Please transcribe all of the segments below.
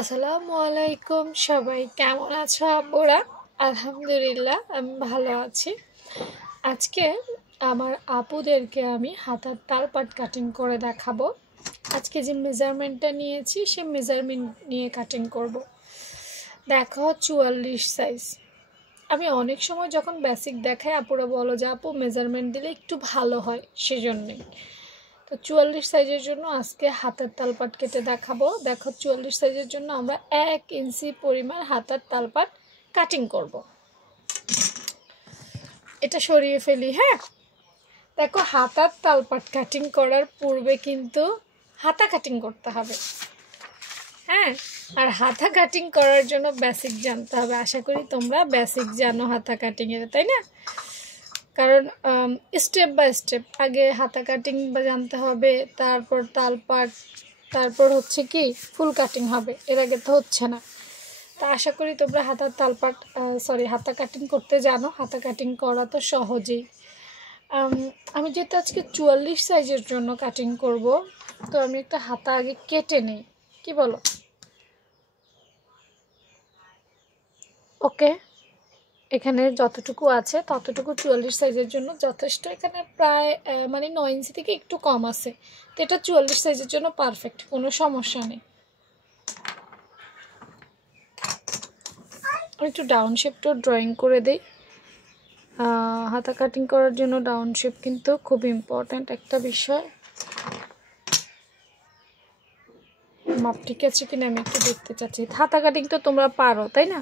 আসসালামু আলাইকুম, সবাই কেমন আছো আপুরা? আলহামদুলিল্লাহ আমি ভালো আছি। আজকে আমার আপুদেরকে আমি হাতার তালপাট কাটিং করে দেখাবো। আজকে যে মেজারমেন্টটা নিয়েছি সে মেজারমেন্ট নিয়ে কাটিং করব। দেখো 44 সাইজ। আমি অনেক সময় যখন বেসিক দেখাই আপুরা বলো যে আপু মেজারমেন্ট দিলে একটু ভালো হয়, সেজন্যই। তো 44 সাইজের জন্য আজকে হাতের তালপাট কেটে দেখাবো। দেখো 44 সাইজের জন্য আমরা 1 ইঞ্চি পরিমাণ হাতের তালপাট কাটিং করব। এটা সরিয়ে ফেলি। হ্যাঁ, দেখো হাতার তালপাট কাটিং করার পূর্বে কিন্তু হাতা কাটিং করতে হবে। হ্যাঁ, আর হাতা কাটিং করার জন্য বেসিক জানতে হবে। আশা করি তোমরা বেসিক জানো হাতা কাটিংয়ের, তাই না? কারণ স্টেপ বাই স্টেপ আগে হাতা কাটিং জানতে হবে, তারপর তালপাট, তারপর হচ্ছে কি ফুল কাটিং হবে। এর আগে তো হচ্ছে না। তা আশা করি তোমরা হাতার তালপাট হাতা কাটিং করতে জানো। হাতা কাটিং করা তো সহজেই। আমি যেহেতু আজকে 44 সাইজের জন্য কাটিং করব, তো আমি একটা হাতা আগে কেটে নেই, কি বলো? ওকে, এখানে যতটুকু আছে ততটুকু 44 সাইজের জন্য যথেষ্ট। এখানে প্রায় 9 ইঞ্চি থেকে একটু কম আছে, তো এটা 44 সাইজের জন্য পারফেক্ট, কোনো সমস্যা নেই। আমি একটু ডাউন শেপটাও ড্রয়িং করে দিই। হাতা কাটিং করার জন্য ডাউন শেপ কিন্তু খুব ইম্পর্ট্যান্ট একটা বিষয়। মাপ ঠিক আছে কিনা আমি একটু দেখতে চাচ্ছি। হাতা কাটিং তো তোমরা পারো, তাই না?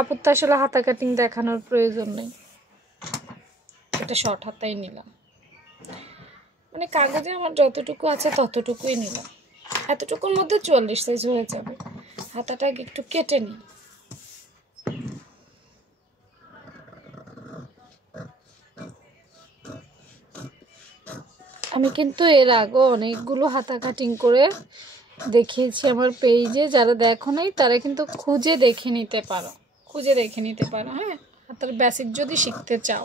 আপুর তো আসলে হাতা কাটিং দেখানোর প্রয়োজন নেই। এটা শর্ট হাতাই নিলাম, মানে কাগজে আমার যতটুকু আছে ততটুকুই নিলাম। এতটুকুর মধ্যে 44 সাইজ হয়ে যাবে। হাতাটাকে একটু কেটে নিই। আমি কিন্তু এর আগে অনেকগুলো হাতা কাটিং করে দেখিয়েছি আমার পেজে। যারা দেখো নাই তারা কিন্তু খুঁজে দেখে নিতে পারো, হ্যাঁ, হাতার বেসিক যদি শিখতে চাও।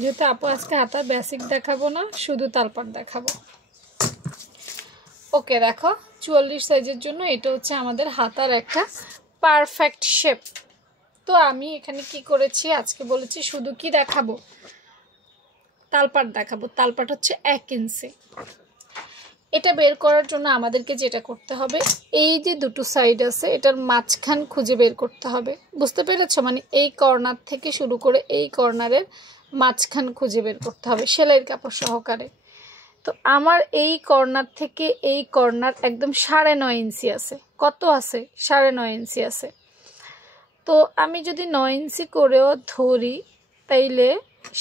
যেহেতু আপু আজকে হাতার বেসিক দেখাবো না, শুধু তালপাট দেখাবো। ওকে, দেখো 44 সাইজের জন্য এটা হচ্ছে আমাদের হাতার একটা পারফেক্ট শেপ। তো আমি এখানে কি করেছি, আজকে বলেছি শুধু কি দেখাবো, তালপাট দেখাবো। তালপাট হচ্ছে 1 ইঞ্চি। এটা বের করার জন্য আমাদেরকে যেটা করতে হবে, এই যে দুটো সাইড আছে এটার মাঝখান খুঁজে বের করতে হবে। বুঝতে পেরেছো? মানে এই কর্নার থেকে শুরু করে এই কর্নারের মাঝখান খুঁজে বের করতে হবে সেলাইয়ের কাপড় সহকারে। তো আমার এই কর্নার থেকে এই কর্নার একদম 9.5 ইঞ্চি আছে। কত আছে? 9.5 ইঞ্চি আছে। তো আমি যদি 9 ইঞ্চি করেও ধরি, তাইলে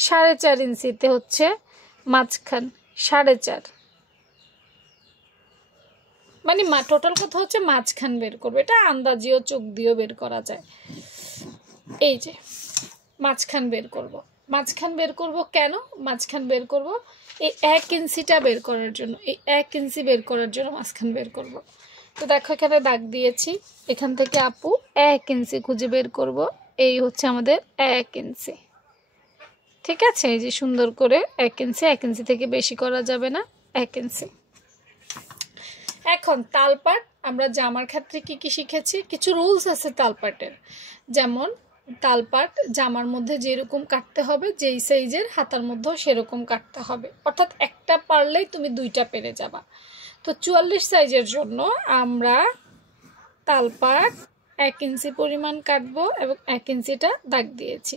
4.5 ইঞ্চিতে হচ্ছে মাঝখান, 4.5, মানে টোটাল কথা হচ্ছে মাঝখান বের করবো। এটা আন্দাজিও চোখ দিয়েও বের করা যায়। এই যে মাঝখান বের করব। মাঝখান বের করব কেন? মাঝখান বের করব এই 1 ইঞ্চিটা বের করার জন্য। এই 1 ইঞ্চি বের করার জন্য মাঝখান বের করব। তো দেখো এখানে দাগ দিয়েছি, এখান থেকে আপু 1 ইঞ্চি খুঁজে বের করব। এই হচ্ছে আমাদের 1 ইঞ্চি। ঠিক আছে, এই যে সুন্দর করে 1 ইঞ্চি, 1 ইঞ্চি থেকে বেশি করা যাবে না, 1 ইঞ্চি। এখন তালপাট আমরা জামার ক্ষেত্রে কি কি শিখেছি, কিছু রুলস আছে তালপাটের। যেমন তালপাট জামার মধ্যে যেরকম কাটতে হবে, যেই সাইজের হাতার মধ্যেও সেরকম কাটতে হবে। অর্থাৎ একটা পারলেই তুমি 2টা পেরে যাবা। তো 44 সাইজের জন্য আমরা তালপাট 1 ইঞ্চি পরিমাণ কাটবো এবং 1 ইঞ্চিটা দাগ দিয়েছি।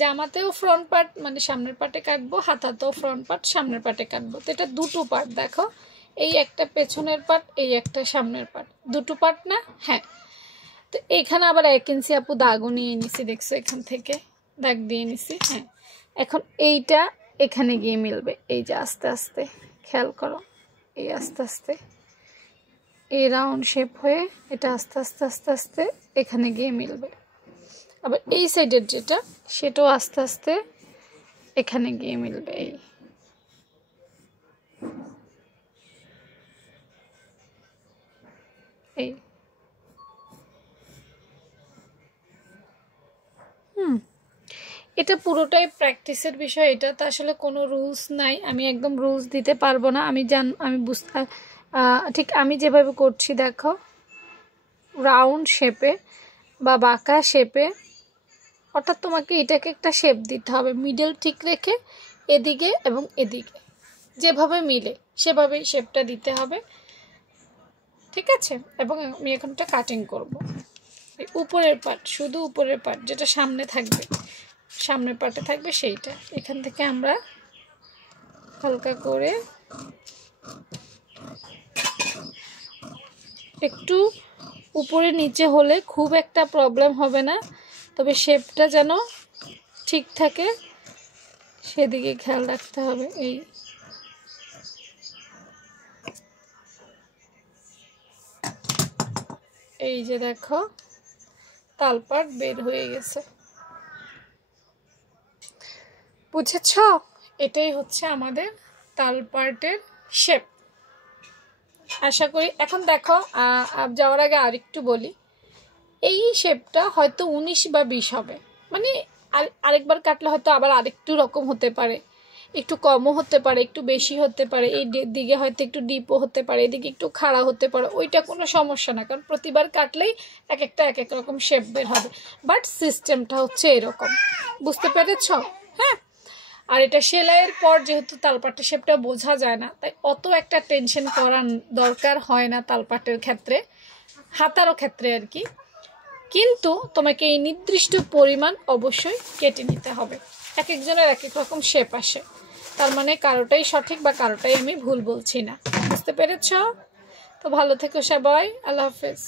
জামাতেও ফ্রন্ট পার্ট মানে সামনের পার্টে কাটবো, হাতাতেও ফ্রন্ট পার্ট সামনের পার্টে কাটবো। তো এটা দুটো পার্ট। দেখো এই একটা পেছনের পার্ট, এই একটা সামনের পার্ট, দুটো পার্ট না? হ্যাঁ। তো এখানে আবার 1 ইঞ্চি আপু দাগও নিয়ে নিছি, দেখছো এখান থেকে দাগ দিয়ে নিছি। হ্যাঁ, এখন এইটা এখানে গিয়ে মিলবে। এই যে আস্তে আস্তে খেয়াল করো, এই আস্তে আস্তে এই রাউন্ড শেপ হয়ে এটা আস্তে আস্তে আস্তে আস্তে এখানে গিয়ে মিলবে। আবার এই সাইডের যেটা সেটাও আস্তে আস্তে এখানে গিয়ে মিলবে। এই এটা পুরোটাই প্র্যাকটিসের বিষয়, এটা তো আসলে কোনো রুলস নাই, আমি একদম রুলস দিতে পারবো না। আমি বুঝতে ঠিক আমি যেভাবে করছি দেখো, রাউন্ড শেপে বা বাঁকা শেপে, অর্থাৎ তোমাকে এটাকে একটা শেপ দিতে হবে, মিডল ঠিক রেখে এদিকে এবং এদিকে যেভাবে মিলে সেভাবেই শেপটা দিতে হবে, ঠিক আছে। এবং আমি এখন একটা কাটিং করব। এই উপরের পার্ট, শুধু উপরের পার্ট যেটা সামনে থাকবে, সামনের পার্টে থাকবে সেইটা, এখান থেকে আমরা হালকা করে একটু উপরে নিচে হলে খুব একটা প্রবলেম হবে না, তবে শেপটা যেন ঠিক থাকে সেদিকে খেয়াল রাখতে হবে। এই যে দেখো তালপাট বের হয়ে গেছে, বুঝেছ? এটাই হচ্ছে আমাদের তালপাটের শেপ। আশা করি এখন দেখো, যাওয়ার আগে আরেকটু বলি, এই শেপটা হয়তো 19 বা 20 হবে, মানে আরেকবার কাটলে হয়তো আবার আরেকটু রকম হতে পারে, একটু কমও হতে পারে, একটু বেশি হতে পারে, এই দিকে হয়তো একটু ডিপও হতে পারে, এদিকে একটু খাড়া হতে পারে, ওইটা কোনো সমস্যা না, কারণ প্রতিবার কাটলেই এক এক রকম শেপ বের হবে। বাট সিস্টেমটা হচ্ছে এরকম, বুঝতে পেরেছ? হ্যাঁ। আর এটা সেলাইয়ের পর যেহেতু তালপাটের শেপটা বোঝা যায় না, তাই অত একটা টেনশন করার দরকার হয় না তালপাটের ক্ষেত্রে, হাতারও ক্ষেত্রে আর কি। কিন্তু তোমাকে এই নির্দিষ্ট পরিমাণ অবশ্যই কেটে নিতে হবে, এক একজনের এক এক রকম শেপ আসে, তার মানে কারোটাই সঠিক বা কারোটাই আমি ভুল বলছি না, বুঝতে পেরেছ? তো ভালো থেকো সবাই, আল্লাহ হাফেজ।